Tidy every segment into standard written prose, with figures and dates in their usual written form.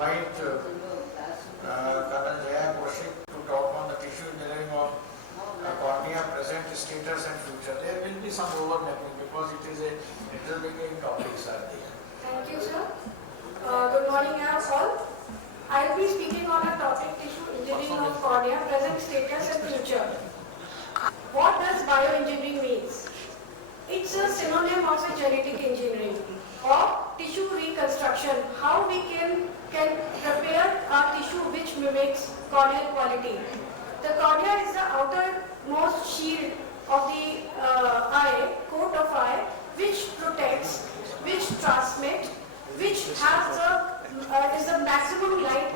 invite Jaya Kaushik to talk on the tissue engineering of cornea, present status and future. There will be some overlapping because it is a interlinking topics are there. Thank you, sir. Good morning, all. I will be speaking on a topic tissue engineering of cornea, present status and future. What does bioengineering means? It's a synonym of a genetic engineering or tissue reconstruction. How we can prepare a tissue which mimics corneal quality. The cornea is the outermost shield of the eye, coat of eye, which protects, which transmits, which has is the maximum light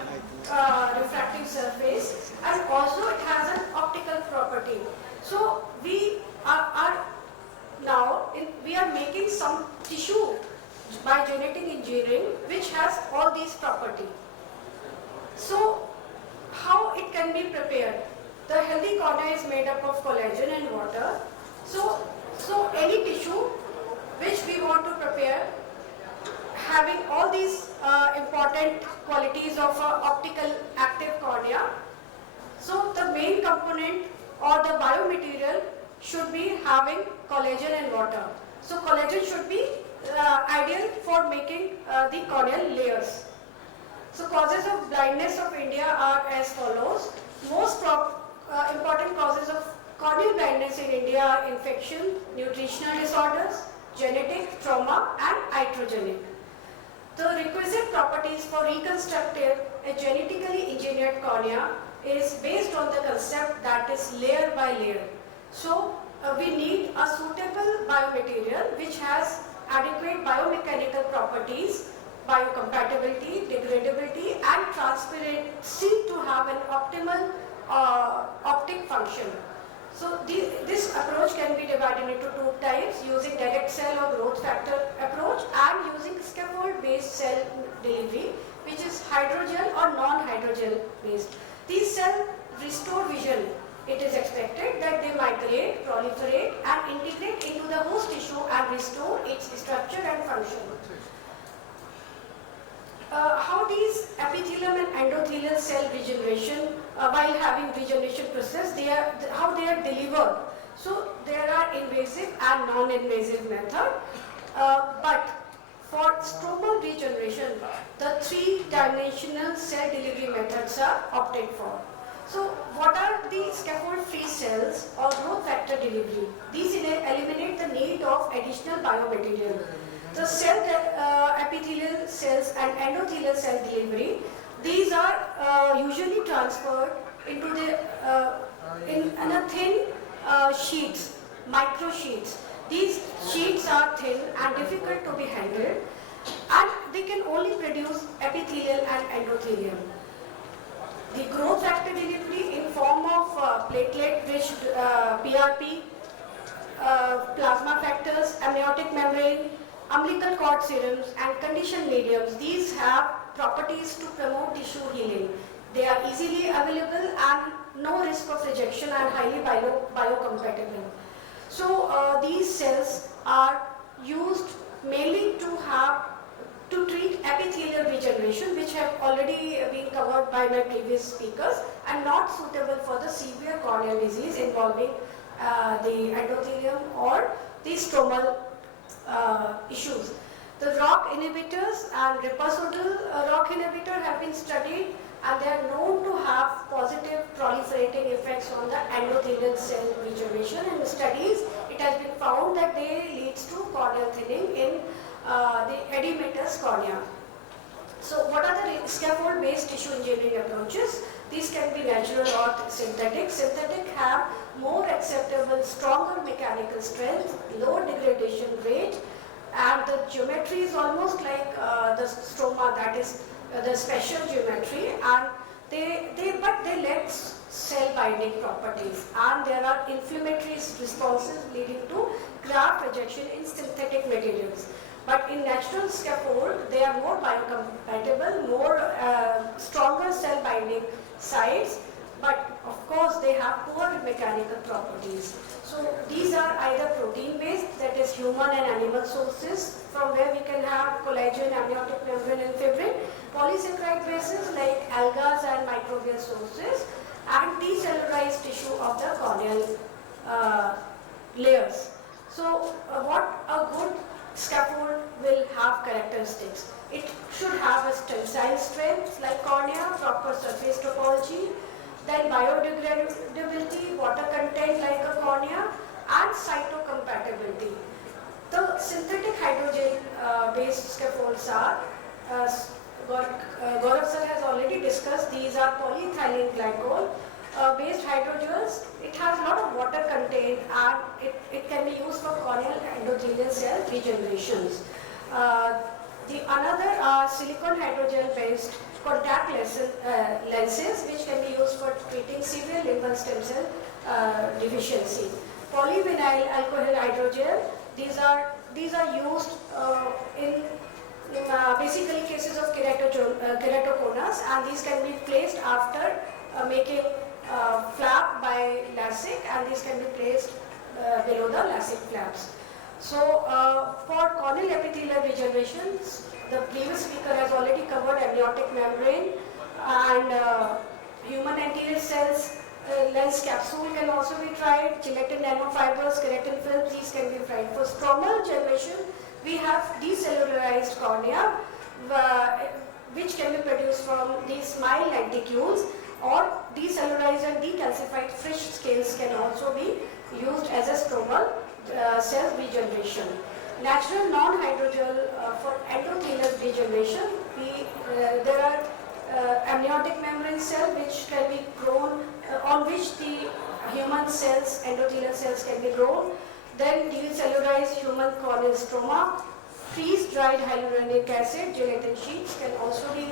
refractive surface, and also it has an optical property. So we are now we are making some tissue by genetic engineering which has all these properties. So how it can be prepared? The healthy cornea is made up of collagen and water. So any tissue which we want to prepare having all these important qualities of optical active cornea. So the main component or the biomaterial should be having collagen and water. So collagen should be ideal for making the corneal layers. So causes of blindness of India are as follows. Most important causes of corneal blindness in India are infection, nutritional disorders, genetic, trauma and iatrogenic. The requisite properties for reconstructive a genetically engineered cornea is based on the concept that is layer by layer. So we need a suitable biomaterial which has adequate biomechanical properties, biocompatibility, degradability and transparency to have an optimal optic function. So this approach can be divided into two types, using direct cell or growth factor approach and using scaffold based cell delivery, which is hydrogel or non-hydrogel based. These cells restore vision. It is expected that they migrate, proliferate and integrate into the host tissue and restore its structure and function. How these epithelium and endothelial cell regeneration, while having regeneration process, how they are delivered. So there are invasive and non-invasive method, but for stromal regeneration, the three-dimensional cell delivery methods are opted for. So what are the scaffold-free cells or growth factor delivery? These eliminate the need of additional biomaterial. The cell epithelial cells and endothelial cell delivery, these are usually transferred into the in a thin sheets, micro sheets. These sheets are thin and difficult to be handled, and they can only produce epithelial and endothelium. The growth factor delivery in form of platelet-rich PRP, plasma factors, amniotic membrane, umbilical cord serums and conditioned mediums. These have properties to promote tissue healing. They are easily available and no risk of rejection and highly biocompatible. So these cells are used mainly to treat epithelial regeneration, which have already been covered by my previous speakers, and not suitable for the severe corneal disease involving the endothelium or the stromal issues. The ROCK inhibitors and reposodal ROCK inhibitor have been studied, and they are known to have positive proliferating effects on the endothelial cell regeneration. In studies, it has been found that they leads to corneal thinning in the edematous cornea. So what are the scaffold-based tissue engineering approaches? These can be natural or synthetic. Synthetic have more acceptable, stronger mechanical strength, low degradation rate, and the geometry is almost like the stroma, that is the special geometry, and they lack cell binding properties, and there are inflammatory responses leading to graft rejection in synthetic materials. But in natural scaffold, they are more biocompatible, more stronger cell binding sites, but of course they have poor mechanical properties. So these are either protein based, that is human and animal sources, from where we can have collagen, amniotic membrane and fibrin, polysaccharide bases like algas and microbial sources, and decellularized tissue of the corneal layers. So what a good scaffold will have characteristics. It should have a tensile strength like cornea, proper surface topology, then biodegradability, water content like a cornea, and cytocompatibility. The synthetic hydrogel based scaffolds are, Gaurav sir has already discussed, these are polyethylene glycol based hydrogels. It has a lot of water content and it can be used for corneal endothelial cell regenerations. The another are silicone hydrogel based contact lenses which can be used for treating severe limbal stem cell deficiency. Polyvinyl alcohol hydrogel, these are used in basically cases of keratoconus, and these can be placed after making flap by LASIK, and these can be placed below the LASIK flaps. So for corneal epithelial regenerations, the previous speaker has already covered amniotic membrane, and human anterior cells lens capsule can also be tried, gelatin nanofibers, keratin films, these can be tried. For stromal generation, we have decellularized cornea, which can be produced from these smile lenticules, or decellularized and decalcified fish scales can also be used as a stromal cell regeneration. Natural non-hydrogel for endothelial regeneration, there are amniotic membrane cell which can be grown, on which the human cells, endothelial cells can be grown. Then decellularized human corneal stroma, freeze-dried hyaluronic acid, gelatin sheets can also be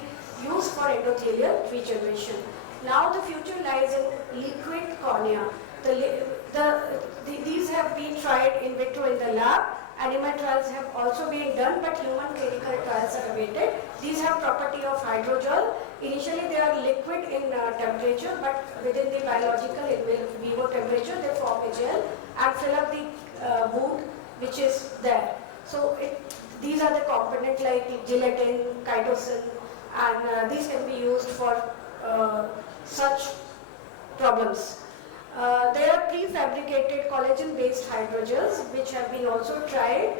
used for endothelial regeneration. Now the future lies in liquid cornea. These have been tried in vitro in the lab. Animal trials have also been done, but human clinical trials are awaited. These have property of hydrogel. Initially they are liquid in temperature, but within the biological in vivo temperature they form a gel and fill up the wound which is there. So these are the components like gelatin, chitosan, and these can be used for such problems. There are prefabricated collagen-based hydrogels which have been also tried.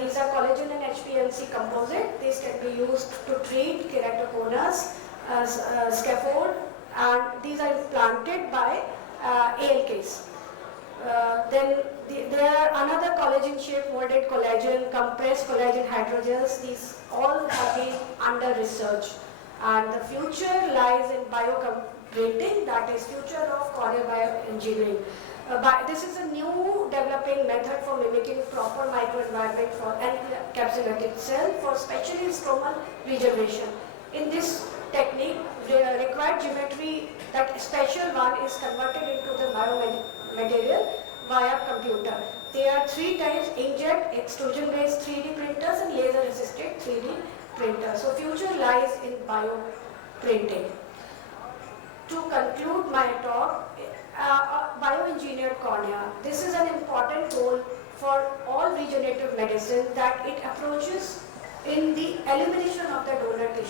These are collagen and HPLC composite. These can be used to treat keratoconus, scaffold, and these are implanted by ALKs. Then there are another collagen shaped molded collagen, compressed collagen hydrogels. These all have been under research, and the future lies in biocomparating, that is future of corneal bioengineering. This is a new developing method for mimicking proper microenvironment for encapsulated cell for specially stromal regeneration. In this technique, the required geometry, that special one, is converted into the biomaterial via computer. There are 3 types: inkjet, extrusion-based 3D printers, and laser-assisted 3D printers. So future lies in bioprinting. To conclude my talk, bioengineered cornea. This is an important goal for all regenerative medicine, that it approaches in the elimination of the donor tissue.